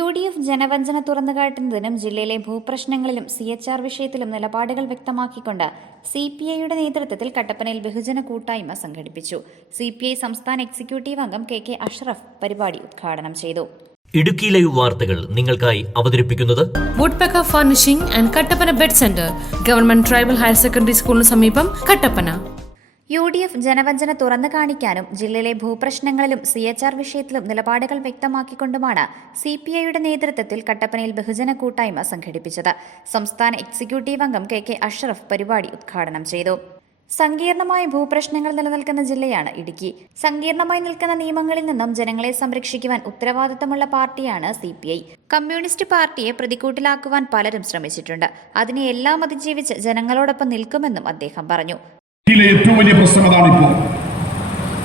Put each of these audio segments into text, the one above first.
UDF ജനവഞ്ചന തുറന്നുകാട്ടുന്നതിനും ജില്ലയിലെ ഭൂപ്രശ്നങ്ങളിലും CHR വിഷയത്തിലും നിലപാടുകൾ വ്യക്തമാക്കിക്കൊണ്ട് CPIയുടെ നേതൃത്വത്തിൽ കട്ടപ്പനയിൽ ബഹുജന കൂട്ടായ്മ സംഘടിപ്പിച്ചു. CPI സംസ്ഥാന എക്സിക്യൂട്ടീവ് അംഗം KK അഷ്റഫ് പരിപാടി ഉദ്ഘാടനം ചെയ്തു. ഇടുക്കി ലൈവ് വാർത്തകൾ നിങ്ങൾക്കായി അവതരിപ്പിക്കുന്നത് woodpecker furnishing and Kattappana bed centre, government tribal higher secondary സ്കൂളിന് സമീപം, കട്ടപ്പന. UDF ജനവഞ്ചന തുറന്നു കാണിക്കാനും ജില്ലയിലെ ഭൂപ്രശ്നങ്ങളിലും CHR വിഷയത്തിലും നിലപാടുകൾ വ്യക്തമാക്കിക്കൊണ്ടുമാണ് CPIയുടെ നേതൃത്വത്തിൽ കട്ടപ്പനയിൽ ബഹുജന കൂട്ടായ്മ സംഘടിപ്പിച്ചത്. സംസ്ഥാന എക്സിക്യൂട്ടീവ് അംഗം KK അഷ്റഫ് പരിപാടി ഉദ്ഘാടനം ചെയ്തു. സങ്കീർണമായ ഭൂപ്രശ്നങ്ങൾ നിലനിൽക്കുന്ന ജില്ലയാണ് ഇടുക്കി. സങ്കീർണമായി നിൽക്കുന്ന നിയമങ്ങളിൽ നിന്നും ജനങ്ങളെ സംരക്ഷിക്കുവാൻ ഉത്തരവാദിത്തമുള്ള പാർട്ടിയാണ് CPI. കമ്മ്യൂണിസ്റ്റ് പാർട്ടിയെ പ്രതിക്കൂട്ടിലാക്കുവാൻ പലരും ശ്രമിച്ചിട്ടുണ്ട്. അതിനെ എല്ലാം അതിജീവിച്ച് ജനങ്ങളോടൊപ്പം നിൽക്കുമെന്നും അദ്ദേഹം പറഞ്ഞു. ഏറ്റവും വലിയ പ്രശ്നം അതാണ്. ഇപ്പോൾ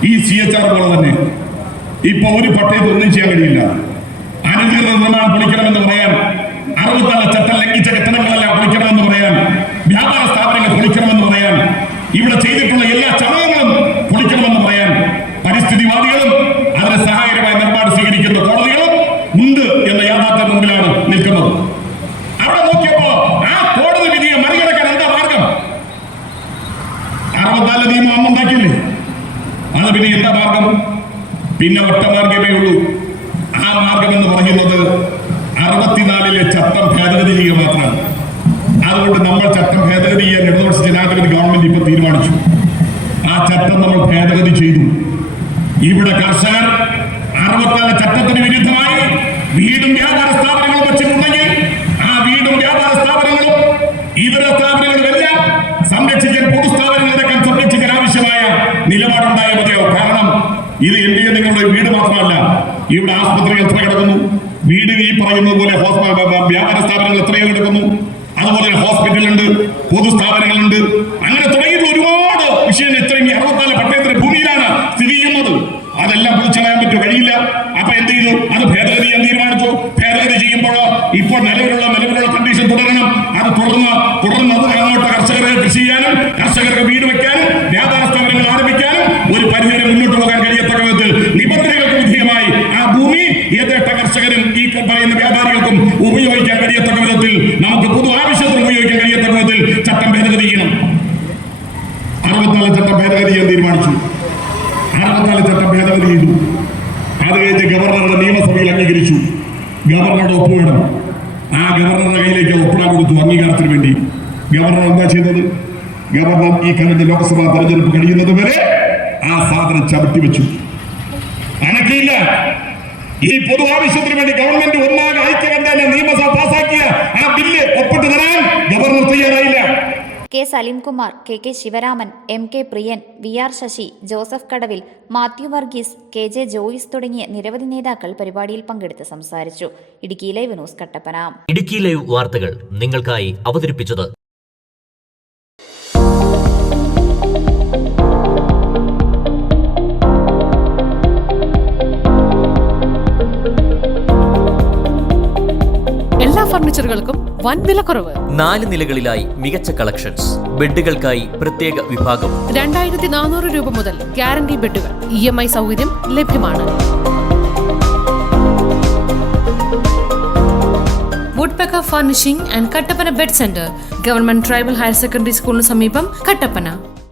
ഈ CHR പോലെ തന്നെ ഇപ്പൊ ഒരു പട്ടയത്തിൽ ഒന്നും ചെയ്യാൻ കഴിയില്ല. അനധികൃത നിർമ്മാണം പൊളിക്കണമെന്ന് പറയാൻ, 64 ചട്ടം ലംഘിച്ച കെട്ടിടങ്ങളെല്ലാം പൊളിക്കണമെന്ന് പറയാൻ, വ്യാപാര സ്ഥാപനങ്ങൾ പൊളിക്കണമെന്ന് പറയാൻ, ഇവിടെ ചെയ്തിട്ടുള്ള എല്ലാ ചടങ്ങുകളും പൊളിക്കണമെന്ന് പറയാൻ പരിസ്ഥിതിവാദികളും അതിന് സഹായകരമായ നിലപാട് സ്വീകരിക്കുന്ന കോടതികളും ഉണ്ട് എന്ന യാഥാർത്ഥ്യം മുമ്പിലാണ് നിൽക്കുന്നത്. അവിടെ നോക്കിയപ്പോ ആ കോടതി വിധിയെ മറികടക്കാൻ എന്താ മാർഗം? 64 നിയമം അന്നുണ്ടാക്കിയില്ലേ? അത് പിന്നെ എന്താ മാർഗം? പിന്നെ ഒറ്റ മാർഗമേ ഉള്ളൂ. ആ മാർഗം എന്ന് പറയുന്നത് 64 ചട്ടം ഭേദഗതി ചെയ്യുക മാത്രമാണ്. അതുകൊണ്ട് നമ്മൾ ചട്ടം ഭേദഗതി ചെയ്യാൻ ഇടതുപക്ഷ ജനാധിപത്യ ഗവൺമെന്റ് ഇപ്പൊ തീരുമാനിച്ചു. ആ ചട്ടം നമ്മൾ ഭേദഗതി ചെയ്തു. ഇവിടെ കർഷകർ 64 ചട്ടത്തിന് വിരുദ്ധമായി വീടും വ്യാപാര സ്ഥാപനങ്ങളും വെച്ചിട്ടുണ്ടെങ്കിൽ ആ വീടും വ്യാപാര സ്ഥാപനങ്ങളും ഇതര സ്ഥാപനങ്ങളും എല്ലാം സംരക്ഷിക്കാൻ, പൊതുസ്ഥാപനങ്ങളടക്കം സംരക്ഷിക്കാൻ ആവശ്യമായ നിലപാടുണ്ടായ മതിയാവും. കാരണം ഇത് എന്റെയും നിങ്ങളുടെ വീട് മാത്രമല്ല, ഇവിടെ ആസ്പത്രികൾ എത്ര കിടക്കുന്നു, വീട് ഈ പറയുന്നത് പോലെ വ്യാപാര സ്ഥാപനങ്ങൾ എത്രയോ കിടക്കുന്നു, അതുപോലെ ഹോസ്പിറ്റലുണ്ട്, പൊതുസ്ഥാപനങ്ങളുണ്ട്, അങ്ങനെ തുടങ്ങിയിട്ട് ഒരുപാട് വിഷയങ്ങൾ ഇത്രയും 64 പട്ടയത്തിന്റെ ഭൂമിയിലാണ് സ്ഥിതി ചെയ്യുന്നത്. അതെല്ലാം പൊളിച്ചളയാൻ പറ്റുമോ? കഴിയില്ല. അപ്പൊ എന്ത് ചെയ്തു? അത് ഭേദഗതി ചെയ്യാൻ തീരുമാനിച്ചു. ഭേദഗതി ചെയ്യുമ്പോഴോ ഇപ്പോൾ നിലവിലുള്ള കണ്ടീഷൻ തുടരണം. അത് തുടർന്ന് അത് അങ്ങോട്ട് കർഷകരെ കൃഷി ചെയ്യാനും കർഷകർക്ക് വീട് വെക്കാനും വ്യാപാര സ്ഥാപനങ്ങൾ ആരംഭിക്കാനും ഒരു പരിധിവരെ മുന്നോട്ട് പോകാൻ കഴിയത്തക്ക വിധത്തിൽ നിബന്ധനകൾക്ക് വിധേയമായി ആ ഭൂമി ഏതേട്ട കർഷകരും ഈ പറയുന്ന വ്യാപാരികൾക്കും ഉപയോഗിക്കാൻ കഴിയത്തക്ക വിധത്തിൽ, നമുക്ക് പൊതു ആവശ്യത്തിന് ഉപയോഗിക്കാൻ കഴിയത്തക്ക വിധത്തിൽ ചട്ടം ഭേദഗതി ചെയ്യണം. 64 ചട്ടം ഭേദഗതി ചെയ്യാൻ തീരുമാനിച്ചു. 64 ചട്ടം ഭേദഗതി ചെയ്തു. അത് കഴിഞ്ഞ് ഗവർണറുടെ നിയമസഭയിൽ അംഗീകരിച്ചു. ഗവർണറുടെ ഒപ്പ് വേണം. ആ ഗവർണറുടെ കയ്യിലേക്ക് ഒപ്പിടാൻ കൊടുത്തു അംഗീകാരത്തിന് വേണ്ടി. ഗവർണർ എന്താ ചെയ്തത്? ഗവർണർ ഈ കഴിഞ്ഞ ലോക്സഭാ തെരഞ്ഞെടുപ്പ് കഴിയുന്നത് വരെ ആ സാധനം ചവിട്ടി വെച്ചു, അനക്കിയില്ല. ഈ പൊതു ആവശ്യത്തിന് വേണ്ടി ഗവൺമെന്റ് ഒന്നാകെ ഐക്യകണ്ഠേന നിയമസഭ പാസാക്കിയ ആ ബില്ല് ഒപ്പിട്ട് തരാൻ ഗവർണർ തയ്യാറായില്ല. K. Salim Kumar, KK Sivaraman, MK പ്രിയൻ, VR ശശി, ജോസഫ് കടവിൽ, മാത്യു വർഗീസ്, KJ ജോയിസ് തുടങ്ങിയ നിരവധി നേതാക്കൾ പരിപാടിയിൽ പങ്കെടുത്ത് സംസാരിച്ചു. Idukki live news, Kattappana. Idukki live വാർത്തകൾ നിങ്ങൾക്കായി അവതരിപ്പിച്ചത് എല്ലാ ഫർണിച്ചറുകൾക്കും വൻ വിലക്കുറവ്. 4 നിലകളിലായി മികച്ച കളക്ഷൻസ്. ബെഡുകൾക്കായി പ്രത്യേക വിഭാഗം. 2400 രൂപ മുതൽ ഗ്യാരണ്ടി ബെഡുകൾ. EMI സൗകര്യം ലഭ്യമാണ്. Woodpecker furnishing and Kattappana bed centre, government tribal higher secondary സ്കൂളിന് സമീപം, കട്ടപ്പന.